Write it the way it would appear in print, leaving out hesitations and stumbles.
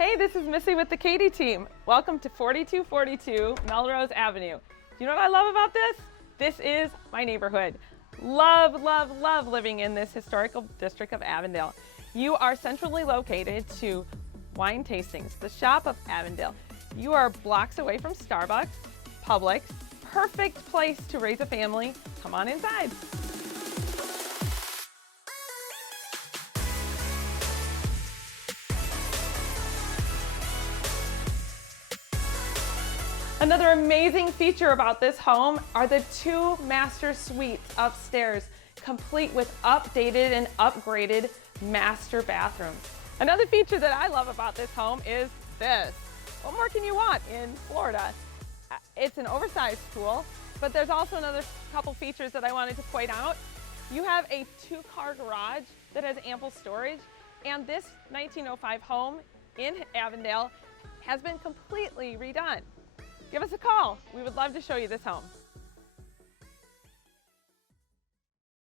Hey, this is Missy with the Cady team. Welcome to 4242 Melrose Avenue. Do you know what I love about this? This is my neighborhood. Love, love, love living in this historical district of Avondale. You are centrally located to wine tastings, the shop of Avondale. You are blocks away from Starbucks, Publix, perfect place to raise a family. Come on inside. Another amazing feature about this home are the 2 master suites upstairs, complete with updated and upgraded master bathrooms. Another feature that I love about this home is this. What more can you want in Florida? It's an oversized pool, but there's also another couple features that I wanted to point out. You have a 2-car garage that has ample storage, and this 1905 home in Avondale has been completely redone. Give us a call. We would love to show you this home.